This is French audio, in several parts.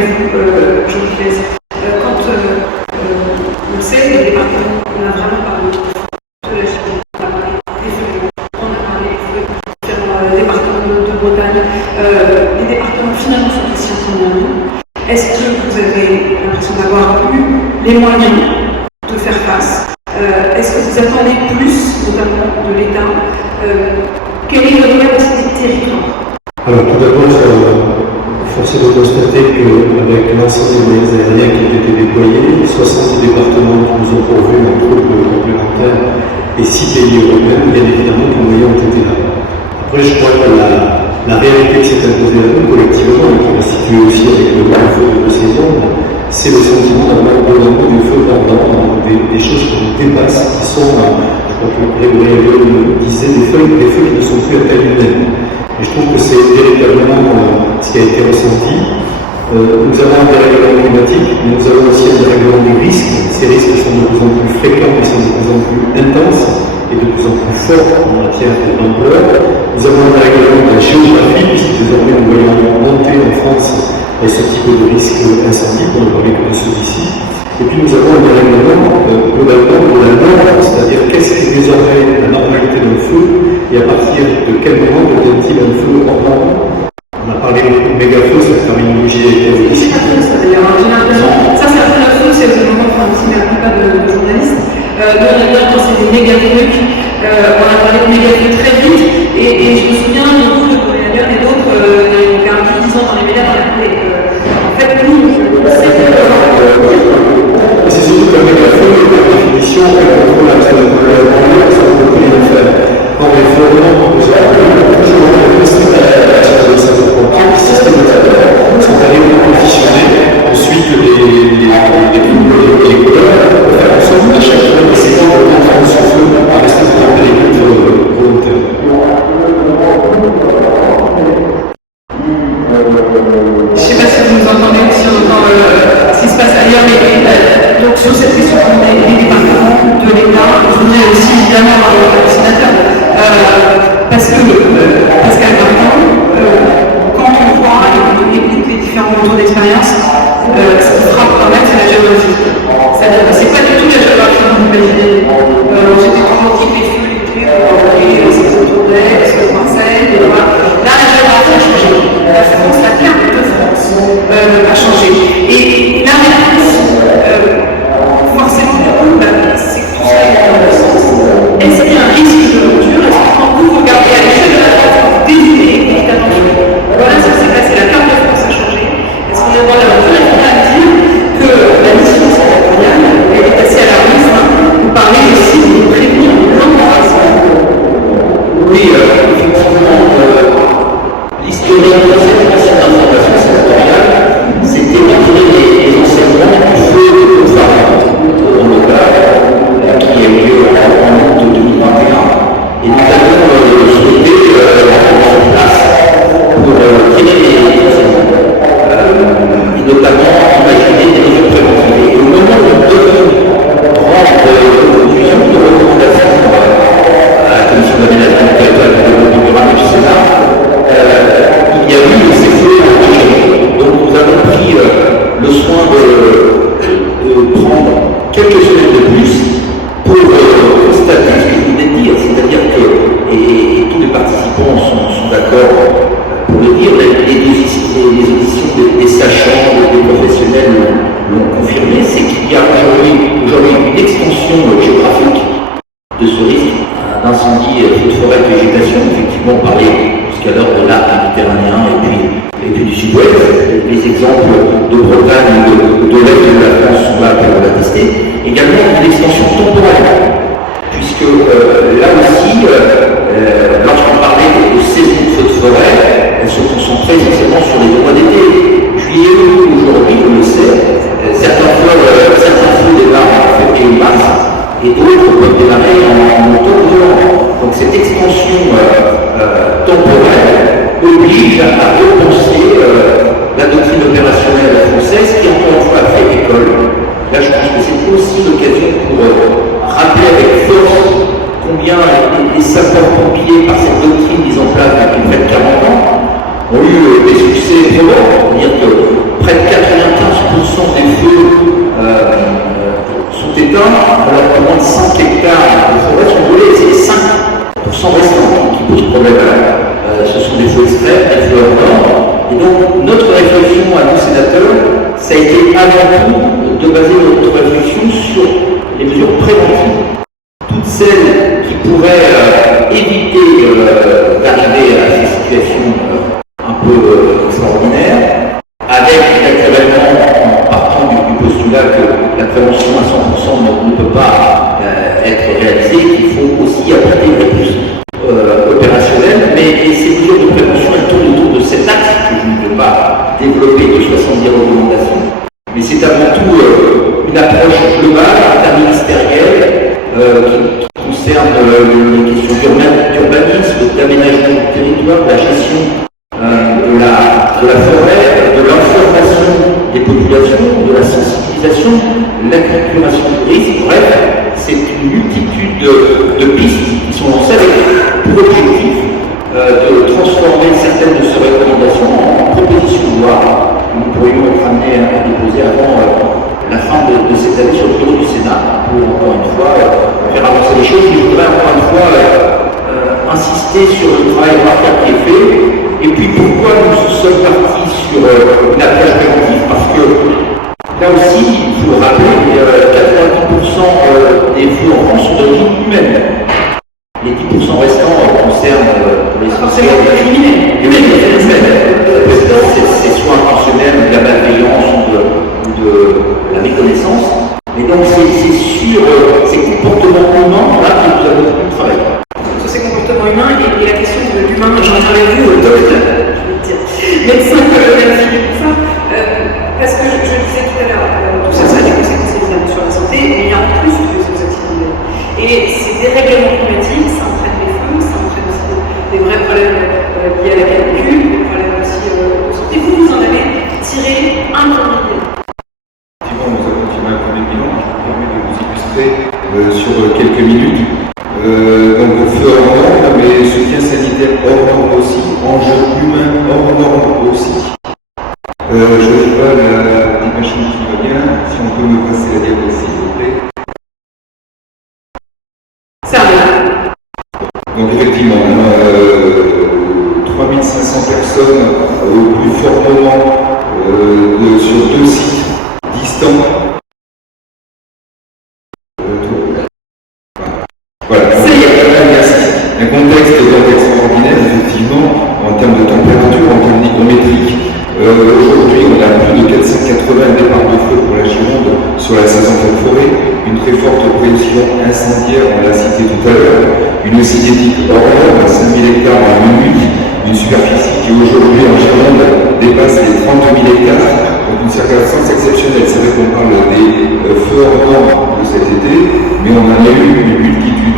avec vous, Jean-Pierre. Quand on sait, les départements, on a vraiment parlé de la Chine, on a parlé des feux, on a parlé des différents départements de Bretagne. Les départements finalement sont aussi en train de. Est-ce que vous avez l'impression d'avoir eu les moyens de faire face? Est-ce que vous attendez plus, notamment de l'État? Quel est le rôle aussi des territoires? Alors tout d'abord, force est de constater qu'avec l'ensemble des moyens aériens qui ont été déployés, 60 départements qui nous ont pourvus en troupes complémentaires et 6 pays européens, bien évidemment, que les moyens ont été là. Après, je crois que la réalité qui s'est imposée à nous collectivement, et qui va se situer aussi avec le feu de saison, c'est le sentiment d'avoir devant nous des feux ardents, des choses qui nous dépassent, qui sont, je crois que Grégory le disait, des feux qui ne sont plus à taille humaine. Et je trouve que c'est véritablement ce qui a été ressenti. Nous avons un dérèglement climatique, mais nous avons aussi un dérèglement des risques. Ces risques sont de plus en plus fréquents, ils sont de plus en plus intenses et de plus en plus forts en matière d'ampleur. Nous avons un dérèglement de la géographie, puisque désormais nous voyons monter en France ce type de risque incendie, pour ne parler que de celui-ci. Et puis nous avons un dérèglement globalement de la norme, c'est-à-dire qu'est-ce qui est désormais la normalité d'un feu, et à partir de quel moment devient-il un feu hors norme. On a parlé de méga-feu, c'est la terminologie a été c'est pas trop ça d'ailleurs. Ça c'est après le feu, c'est le moment où on ne s'y pas de journalistes. Nous on a bien quand c'est des méga-trucs, on a parlé de méga-feux très vite, et je me souviens du coup de Corinne Lagarde et d'autres, il y a un peu 10 ans dans les médias, on a parlé. En fait, nous, c'est surtout que le méga-feu est par définition que le contrôle l'accès de la ça ne peut rien faire. Or, il faut vraiment que nous avons toujours le sapeurs-pompiers qui systématiquement sont allés positionner ensuite les couleurs pour faire en sorte qu'à chaque fois d'essayer de prendre ce feu à rester dans des luttes volontaires. Je ne sais pas si vous nous entendez ou si on entend ce qui se passe ailleurs, mais donc sur cette question des départements, de l'État, je voudrais aussi évidemment le sénateur, parce que Pascal Martin, quand on voit et qu'on écoute les différents retours d'expérience, ce qui frappe quand même, c'est la géographie. C'est-à-dire que ce n'est pas du tout la géographie que vous imaginez. J'étais toujours dit que les feux, les tués, c'est autour d'Aix, Marseille, et voilà. Là, la géographie a changé. La France, la carte de France a changé. Et la réponse, forcément, du coup, c'est que tout ça est dans le sens. Est-ce qu'il y a un risque de rupture? Est-ce que quand vous regardez à l'échelle de la France, vous décidez, vous dites attention, voilà ce qui s'est passé, la carte de France a changé. Est-ce qu'on est dans la rupture? Et on a à dire que la mission sénatoriale, elle est passée à la mise. Vous parlez aussi de prévenir l'embarrassement. Oui, effectivement, l'historique de cette ancienne information sénatoriale, c'était d'entrer les enseignements du feu de Saint-Valentin au local, qui a eu lieu en août 2021. Et nous avons souhaité mettre en place pour tirer les enseignements, et notamment imaginer des mesures préventives. Et au moment où nous devons rendre conclusion de recommandations à la Commission d'aménagement du territoire et du développement durable du Sénat, il y a eu ces feux régionaux. Donc nous avons pris le soin de prendre quelques semaines de plus pour constater ce que je venais de dire, c'est-à-dire que, et tous les participants sont d'accord pour le dire, les auditions des sachants, des professionnels l'ont confirmé, c'est qu'il y a aujourd'hui une extension géographique de ce risque d'incendie, feu de forêt, de végétation. Effectivement, on parlait jusqu'alors de l'arc méditerranéen et puis du sud-ouest. Les exemples de Bretagne ou de l'est de la France sont là pour l'attester. Également une extension temporelle, puisque là aussi, lorsqu'on parlait de saison de feu de forêt, elles se concentraient essentiellement sur les mois d'été. Juillet, aujourd'hui, on le sait, certains feux démarrent en février ou mars, et d'autres peuvent démarrer en octobre. Donc cette extension temporelle oblige à repenser la doctrine opérationnelle française qui, encore une fois, a fait école. Là, je pense que c'est aussi l'occasion pour rappeler avec force combien les sapeurs-pompiers, par cette doctrine mise en place depuis près de 40 ans, ont eu des succès probants. C'est-à-dire que près de 80% mauvais mal. Ce sont des feux extrêmes, des feux hors normes. Et donc, notre réflexion à nous sénateurs, ça a été avant tout de baser notre réflexion sur les mesures préventives. Toutes celles qui pourraient éviter d'arriver à ces situations un peu extraordinaires, avec naturellement en partant du postulat que la prévention à 100% ne peut pas être réalisée, qu'il faut aussi apporter une réponse opérationnelle, mais ces mesures de prévention elles tournent autour de cet axe que je ne veux pas développer de 70 recommandations, mais c'est avant tout une approche globale, interministérielle, qui concerne les questions d'urbanisme, d'aménagement du territoire, de la gestion de la forêt, de l'information des populations, de la sensibilisation, de l'acculturation des risques. Bref, c'est une multitude de pistes qui sont lancées avec pour objectif de transformer certaines de ces recommandations en propositions de loi que nous pourrions être amenés à déposer avant la fin de cette année sur le bureau du Sénat pour, encore une fois, faire avancer les choses. Je voudrais encore une fois insister sur le travail remarquable qui est fait. Et puis pourquoi nous sommes partis sur une approche préventive? Parce que là aussi, il faut le rappeler, 90% des feux en France sont d'origine humaine. Les 10% restants concernent l'essentiel criminels. C'est soit intentionnel, de la malveillance ou de la méconnaissance. Et donc c'est sur ces comportements humains là que nous avons beaucoup travaillé. Sur ces comportements humains et la question de l'humain, j'en parlais avec vous, docteur, je veux dire, médecin, merci pour ça, parce que je le disais tout à l'heure, tout ça, ça a des conséquences évidemment sur la santé, mais il y a en plus tous les autres accidents. Et ces dérèglements climatiques, ça entraîne des feux, ça entraîne aussi des vrais problèmes liés à la canicule, des problèmes aussi de santé. Vous en avez tiré un premier bilan. Effectivement, nous avons tiré un premier bilan, je vous permets de vous illustrer sur quelques minutes. Donc feu hors norme, mais soutien sanitaire hors norme aussi, enjeu humain hors norme aussi. Je n'ai pas l'image qui va bien, si on peut me passer la diapo s'il vous plaît. Ça va. Donc effectivement, 3500 personnes au plus fort moment sur 2 sites distants. Voilà, un contexte extraordinaire, effectivement, en termes de température, en termes d'hygrométrique. Aujourd'hui, on a plus de 480 départs de feu pour la Gironde sur la saison de forêt, une très forte pression incendiaire, on l'a cité tout à l'heure, une cinétique hors norme, 5000 hectares en minute, une superficie qui aujourd'hui en Gironde dépasse les 30 000 hectares, donc une circonstance exceptionnelle. C'est vrai qu'on parle des feux hors norme de cet été, mais on en a eu une multitude.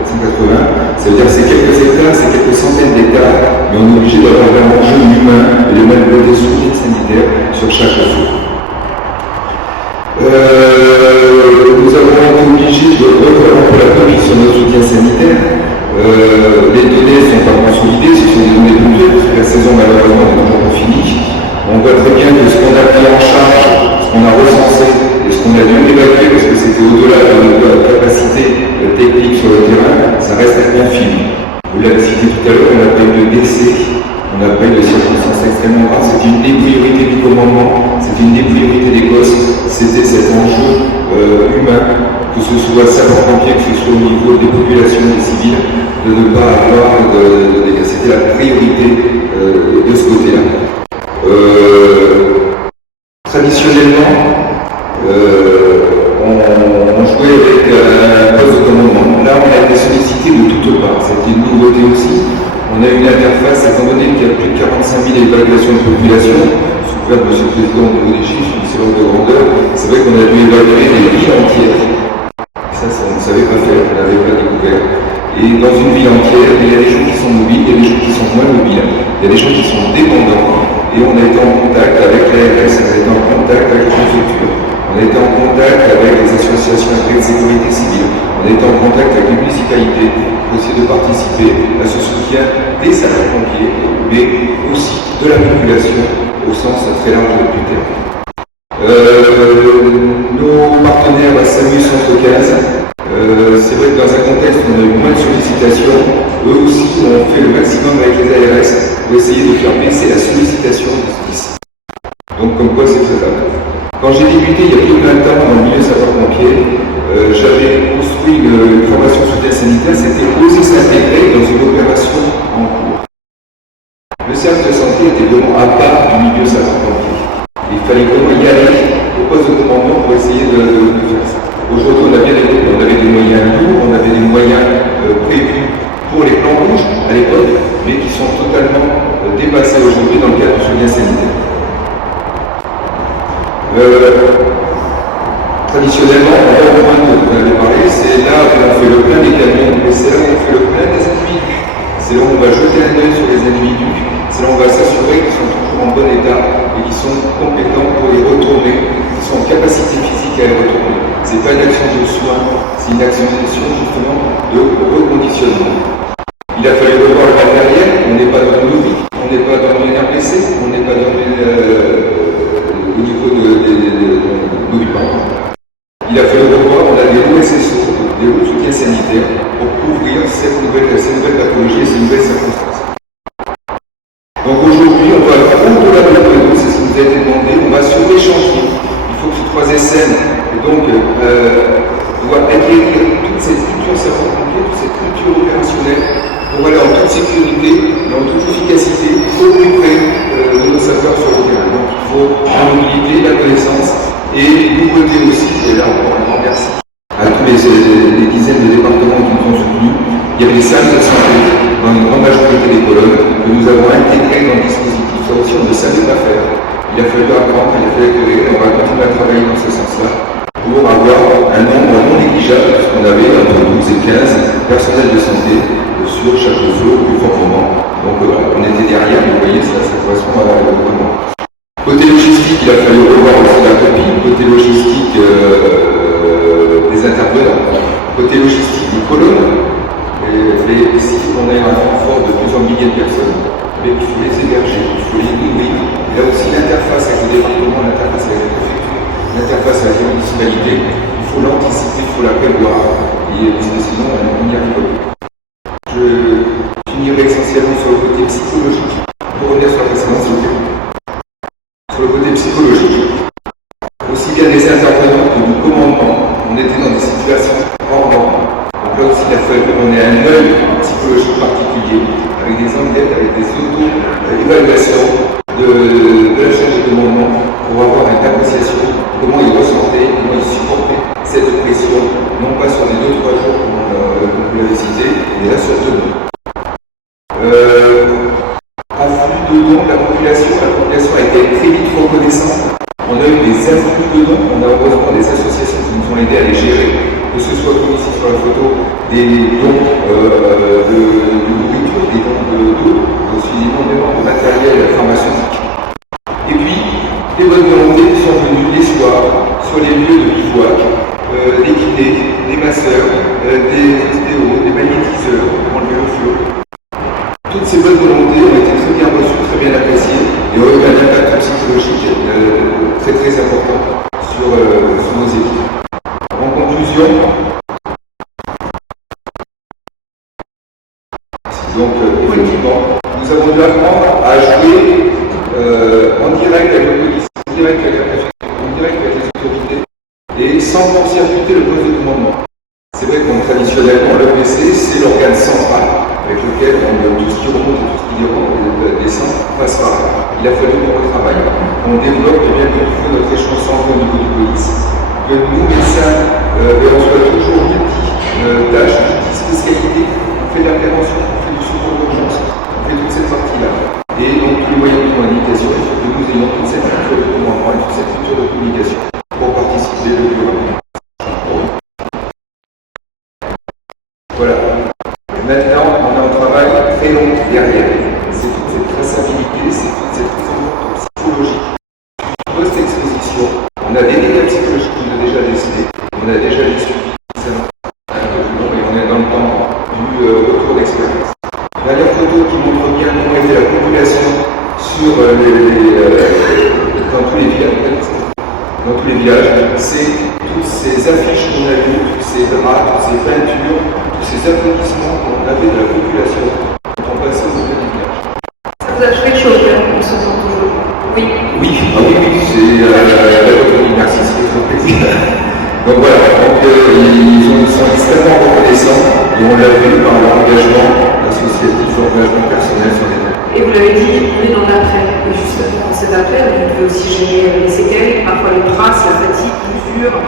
480, ça veut dire que c'est quelques hectares, c'est quelques centaines d'hectares, mais on est obligé d'avoir un enjeu humain et de mettre des soutien sanitaire sur chaque feu. Nous avons été obligés de revoir un peu la copie sur notre soutien sanitaire. Les données ne sont pas consolidées, ce sont des données brutales, parce que la saison malheureusement n'est toujours pas finie. On voit très bien que ce qu'on a pris en charge, ce qu'on a recensé et ce qu'on a dû évacuer, parce que c'était au-delà de notre capacité technique sur le terrain, ça reste infime. Vous l'avez cité tout à l'heure, on a pas eu de décès, on n'a pas eu de circonstances extrêmement graves, c'était une des priorités du commandement, c'était une des priorités des gosses, c'était cet enjeu humain, que ce soit sapeurs-pompiers, que ce soit au niveau des populations, des civils, de ne pas avoir de dégâts. C'était la priorité de ce côté-là. Traditionnellement, on jouait avec un poste de commandement. Là, on a été sollicité de toutes parts. C'était une nouveauté aussi. On a une interface, étant donné qu'il y a plus de 45 000 évaluations de population, sous couvert de M. le Président au niveau des chiffres, une séance de grandeur, c'est vrai qu'on a dû évaluer des villes entières. Ça, on ne savait pas faire, on n'avait pas découvert. Et dans une ville entière, il y a des gens qui sont mobiles, il y a des gens qui sont moins mobiles, il y a des gens qui sont dépendants. Et on a été en contact avec l'ARS, on a été en contact avec la préfecture, on a été en contact avec les associations de sécurité civile, on a été en contact avec les municipalités pour essayer de participer à ce soutien des sapeurs-pompiers, mais aussi de la population au sens très large du terme. Nos partenaires SAMU Centre 15 C'est vrai que dans un contexte où on a eu moins de sollicitations, eux aussi ont fait le maximum avec les ARS pour essayer de faire baisser la sollicitation de justice. Donc comme quoi c'est faisable. Quand j'ai débuté il y a plus de 20 ans dans le milieu sapeur-pompier, j'avais construit une formation soutien sanitaire, c'était oser s'intégrer dans une opération en cours. Le service de santé était vraiment à part du milieu sapeur-pompier. Il fallait vraiment y aller au poste de commandement pour essayer de faire ça. Aujourd'hui, on a bien développé, on avait des moyens lourds, on avait des moyens prévus pour les plans rouges à l'époque, mais qui sont totalement dépassés aujourd'hui dans le cadre du soutien sanitaire. Traditionnellement, on va au point que vous avez parlé, c'est là où on fait le plein des camions, et c'est là où on fait le plein des individus. C'est là où on va jeter un œil sur les individus, c'est là où on va s'assurer qu'ils sont toujours en bon état et qu'ils sont compétents pour y retourner, qu'ils sont en capacité physique à y retourner. Ce n'est pas une action de soin, c'est une action justement de reconditionnement. Il a fallu revoir le matériel, on n'est pas dans le Novic, on n'est pas dans le NRPC, on n'est pas dans au niveau de Novic. Il a fallu revoir, on a des roues SSO, des roues de soutien sanitaire pour couvrir ces nouvelles pathologies et ces nouvelles circonstances. Donc aujourd'hui, on va au-delà de la prévention, c'est ce qui nous a été demandé, on va sur l'échantillon. Il faut que ce 3SM doit acquérir toute cette culture sapeur-pompier, toute cette culture opérationnelle pour aller en toute sécurité et en toute efficacité au plus près de nos sapeurs sur le terrain. Donc il faut la mobilité, la connaissance et nouveauté aussi, et là encore un grand merci à tous les dizaines de départements qui nous ont soutenus. Il y avait des salles de santé dans une grande majorité des colonnes que nous avons intégrées dans le dispositif. Ça aussi, on ne savait pas faire. Il a fallu apprendre, il a fallu acquérir, et on va continuer à travailler dans ce sens-là pour avoir un nombre non négligeable, parce qu'on avait entre 12 et 15 personnels de santé sur chaque feu au plus fort moment. Donc on était derrière, mais vous voyez, ça correspond à la vraiment. Côté logistique, il a fallu revoir aussi la copie. Côté logistique des intervenants. Côté logistique des colonnes. Et si on a un renfort de plusieurs milliers de personnes, mais il faut les héberger, il faut les nourrir. Il y a aussi l'interface avec le département, l'interface avec la préfecture, l'interface avec la municipalité. Il faut l'anticiper, il faut la prévoir. Parce que sinon, on n'y arrive pas. Je finirai essentiellement sur le côté psychologique. Pour revenir sur la précédente, s'il vous plaît. Sur le côté psychologique, aussi bien les intervenants que le commandement, on était dans des situations hors normes. Donc là aussi, il a fallu qu'on ait un œil psychologique particulier, avec des enquêtes, avec des auto-évaluations de la chaîne de commandement pour avoir une appréciation de comment ils ressentaient, comment ils supportaient cette pression, non pas sur les 2-3 jours comme vous l'avez cité, mais là sur 2 mois. Afflux de dons de la population a été très vite reconnaissante. On a eu des afflux de dons, on a heureusement des associations qui nous ont aidés à les gérer, que ce soit comme ici sur la photo, des dons de nourriture, des dons d'eau, aussi énormément de matériel pharmaceutique. Et puis, les bonnes volontés qui sont venues les soirs, sur les lieux de bivouac, des kinés, des masseurs, des ostéos, des magnétiseurs, pour enlever le feu. Toutes ces bonnes volontés ont été très bien reçues, très bien appréciées, et ont eu un impact psychologique très très important sur nos équipes. En conclusion, donc politiquement, nous avons dû apprendre à jouer en direct avec le police, en direct avec la préfecture, en direct avec les autorités, et sans court-circuiter le poste de commandement. C'est vrai que traditionnellement, le PC, c'est l'organe central avec lequel tout ce qui remonte et tout ce qui descend passe par là. Il a fallu qu'on retravaille, qu'on développe et bien qu'on trouve notre échelon central au niveau du police. Que nous, médecins, on soit toujours multi-tâches, multi-spécialités, on fait de la prévention, on fait du secours d'urgence, on fait toute cette partie-là. Et donc tous les moyens de communication, il faut que nous ayons toute cette culture de commandement et toute cette culture de communication pour participer le plus rapidement. Voilà. Maintenant, on a un travail très long derrière. C'est toute cette traçabilité, c'est toute cette prise en compte psychologique. Post-exposition, on a des dégâts psychologiques qu'on a déjà décidés, on a déjà les suivis, c'est un peu plus long et on est dans le temps du retour d'expérience. Dernière photo qui montre bien comment était la population sur dans tous les villages. Dans tous les villages, c'est tous toutes ces affiches qu'on a vues, toutes ces draps, toutes ces peintures, tous ces applaudissements qu'on avait de la population quand on passait au niveau du village. Ça vous a fait chaud en ce moment toujours? Oui. Oui, c'est la retenue, merci, c'est très plaisir. Donc voilà, ils sont extrêmement reconnaissants et on l'a vu par leur engagement associatif, leur engagement personnel sur les thèmes. Et vous l'avez dit, on est dans l'après. Et justement, dans cet après, on peut aussi gérer les séquelles, parfois les traces, la fatigue, l'usure.